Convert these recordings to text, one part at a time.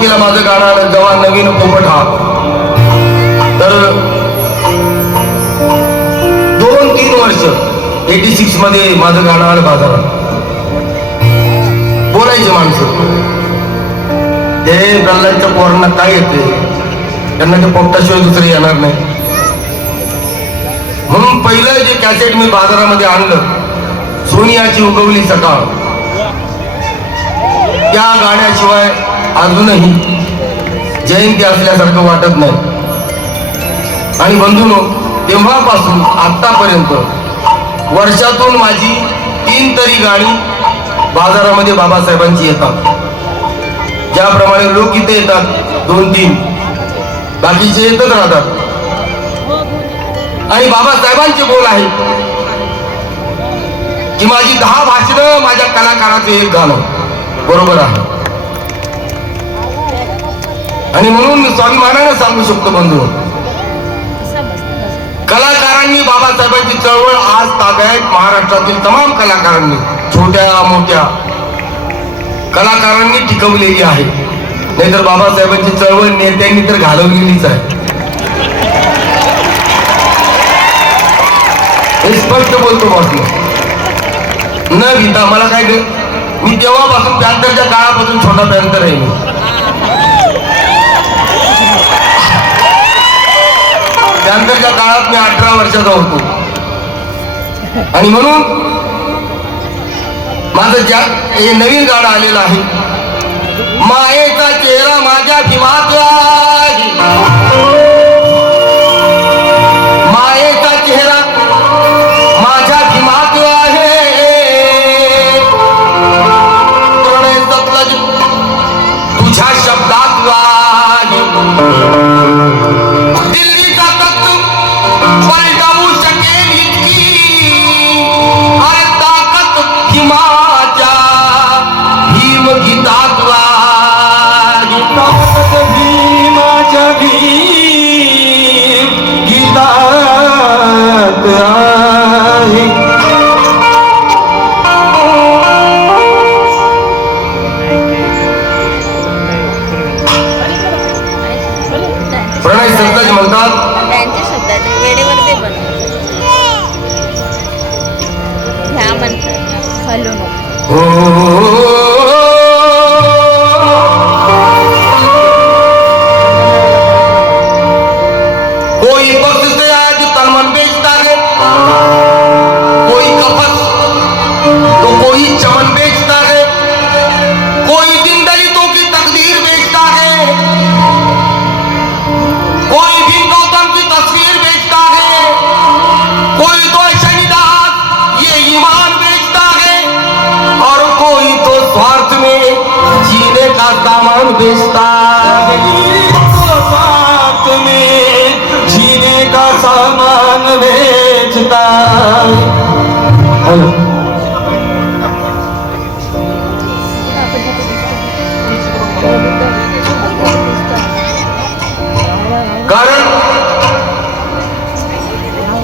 सुरुवातीला माझं गाणं आलं जेव्हा नवीन पोपट हा, तर 2-3 वर्ष 86 मध्ये माझं गाणं आलं बाजारात. बोलायचे माणसं, ते प्रल्हादच्या पोरांना काय येते, त्यांना ते पोपटाशिवाय दुसरं येणार नाही. म्हणून पहिलं जे कॅसेट मी बाजारामध्ये आणलं, सोनियाची उगवली सकाळ, त्या गाण्याशिवाय अजूनही जयंती असल्यासारखं वाटत नाही. आणि बंधूंनो, तेव्हापासून आतापर्यंत वर्षातून माझी 3 तरी गाणी बाजारामध्ये बाबासाहेबांची येतात. ज्याप्रमाणे लोक इथे येतात 2-3, बाकीचे येतच राहतात. आणि बाबासाहेबांचे बोल आहेत की माझी 10 भाषणं माझ्या कलाकाराचे एक गाणं, बरोबर आहे. आणि म्हणून मी स्वाभिमानाने सांगू शकतो बंधू, कलाकारांनी बाबासाहेबांची चळवळ आज ताब्यात महाराष्ट्रातील तमाम कलाकारांनी, छोट्या मोठ्या कलाकारांनी टिकवलेली आहे. नाहीतर बाबासाहेबांची चळवळ नेत्यांनी तर घालवलेलीच आहे. हे स्पष्ट बोलतो बॉसने, न भीता. मला काय, मी तेव्हापासून पॅन्थरच्या काळापासून छोटा पॅन्थर आहे. मी पॅन्थरच्या काळात मी 18 वर्षाचा होतो. आणि म्हणून माझं हे नवीन गाणं आलेलं आहे, मायेचा चेहरा माझ्या भीमात आहे, मायेचा चेहरा माझ्या भीमात आहे, प्रणय सतलज तुझ्या शब्दात आहे, दिल्लीचा तख्त पलटवू शकेल इतकी अरे ताकद भीमाच्या भीम गीतात आहे, ताकद भीमाच्या भीम गीतात आहे. प्रणय सतलज म्हणतात, त्यांच्या शब्दात वेळेवर ते बनवतात, ह्या म्हणतात हलू नको. कोई बख्श से आज तनमन बेचता है, कोई कफस तो कोई चमन बेचता है, कोई दिन दलितों की तकदीर बेचता है, कोई भी गौतम की तस्वीर बेचता है, कोई तो शहीदात ये ईमान बेचता है, और कोई तो स्वार्थ में जीने का सामान बेचता है, स्वार्थ में जीने का सामान बेचता है. कारण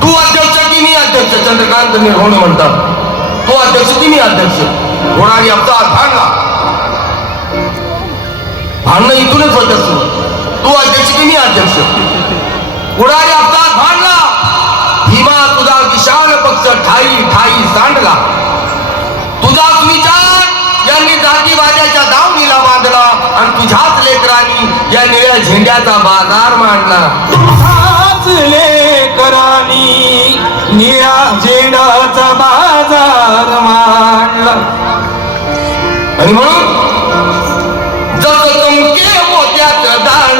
तू अध्यक्ष की मी अध्यक्ष, चंद्रकांत निर्होणे म्हणतात, तू अध्यक्ष की मी अध्यक्ष, होणारी अपघात भांडला, भांडणं इथूनच होत असतो. तू अध्यक्ष की मी अध्यक्ष, होणारी अपघात भांडला, भीमा तुझा विशाल पक्ष ठाई ठाई सांडला, तुझाच विचार यांनी जातीवाद्याच्या दावणीला बांधला, आणि तुझ्याच लेकरांनी या निळ्या झेंड्याचा बाजार मांडला, तुझ्याच लेकरांनी निळ्या झेंड्याचा बाजार मांडला. आणि म्हणून जसं चमके मोत्याचं दाण,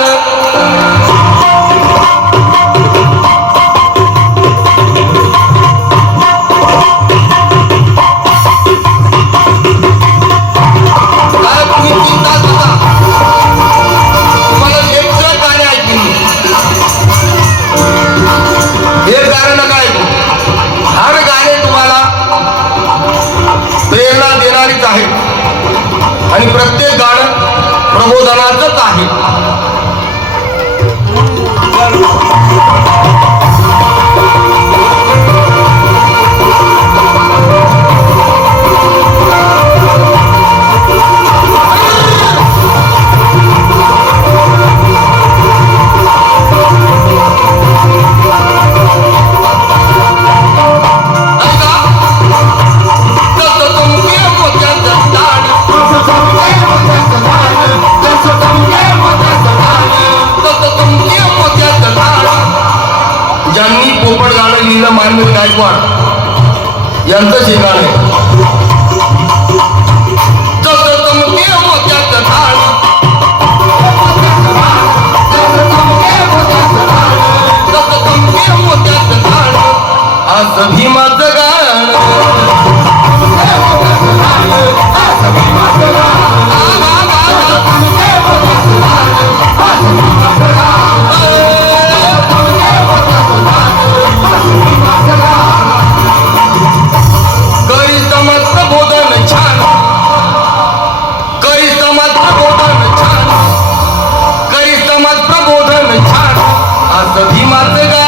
आणि प्रत्येक गाणं प्रबोधनाचंच आहे. पोपट गाणं लिहिलं मानवी गायकवाड यांचं हे गाणं आहे. जसं चमके मोत्याचं ढाल, जसं चमके मोत्याचं ढाल, असं भीमाचं गाणं. करी समाज प्रबोधन छान, करी समाज प्रबोधन छान, करी समाज प्रबोधन छान, असं भीमाचं गाणं.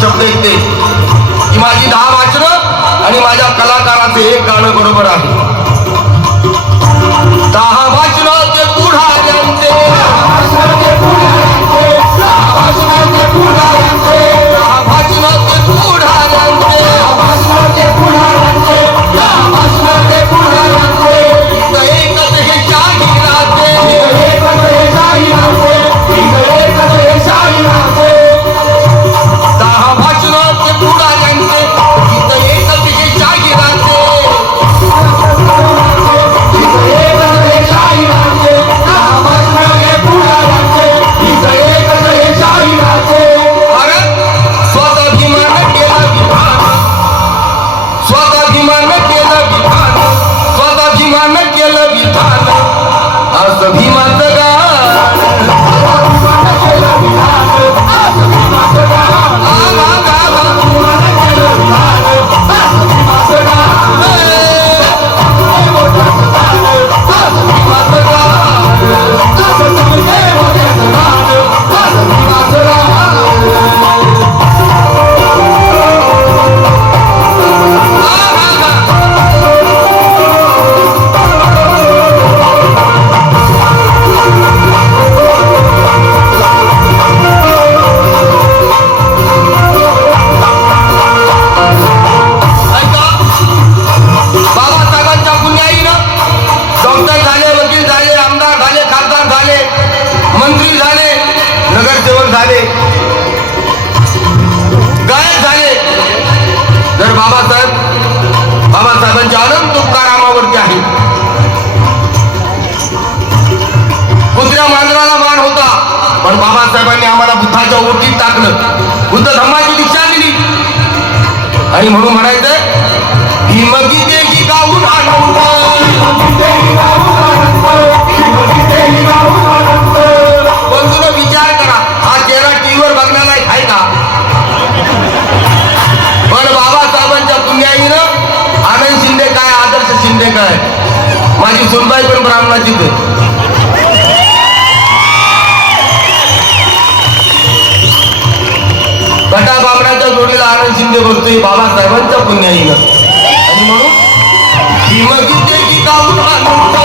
शब्द येते की माझी 10 वाचनं आणि माझ्या कलाकाराचे एक गाणं बरोबर आहे. 10 वाचनं ते पुढाऱ्यांचे, 10 वाचनं ते पुढाऱ्यांचे, 10 वाचनं ते पुढाऱ्यांचे, 10 वाचनं ते पुढाऱ्यांचे, 10 वाचनं ते पुढाऱ्यांचे, एकच हे शाहिराचे, एकच हे शाहिराचे, एकच हे शाहिराचे. 10 वाचनं ते पुढाऱ्यांचे, इथं एकच हे शाहिराचे, इथं एकच हे शाहिराचे. 10 वाचनं ते पुढाऱ्यांचे, इथं एकच हे शाहिराचे. भारत स्वाभिमान केलं विधान, स्वाभिमान केलं विधान, स्वाभिमान केलं विधान, असं भीमाचं गाणं. स्वाभिमान केलं विधान, असं भीमाचं गाणं. बाबासाहेबांचे अनंत उपकार आम्हावरती आहे. कुत्र्या मांजराला मान होता, पण बाबासाहेबांनी आम्हाला बुद्धाच्या ओटीत टाकलं, बुद्ध धम्माची दीक्षा दिली. आणि म्हणून म्हणायचंय भीमगीते ही गाऊन आनंद, बंधून विचार करा, हा चेहरा टीव्हीवर बघण्याला आहे का? पण बाबासाहेबांच्या पुण्याईनं आनंद शिंदे काय, आदर्श शिंदे काय, माझी सुनबाई पण ब्राह्मणाचीच आहे. गटा बामणाच्या जोडीला आनंद शिंदे बसतोय बाबासाहेबांच्या पुण्याईनं. आणि म्हणून भीमगीते की गाऊन आनंद,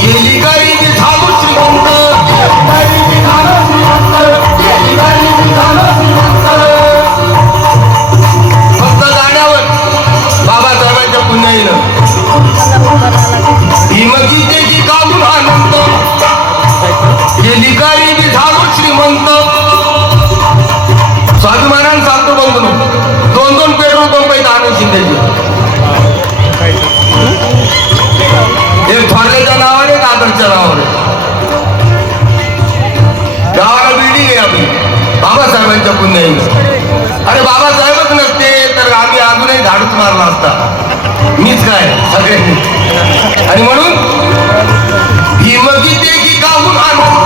गेली गरीबी झालो श्रीमंत, फक्त गाण्यावर बाबासाहेबांच्या पुण्याईनं भीमगीते की गाऊन आनंद, गेली गरीबी झालो बाबासाहेबच नसते तर आम्ही अजूनही झाडूच मारला असता. मीच काय सगळ्यांनी. आणि म्हणून भीमगीते की गाऊन आनंद,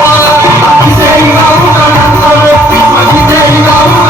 भीमगीते की गाऊन आनंद, भीमगीते की गाऊन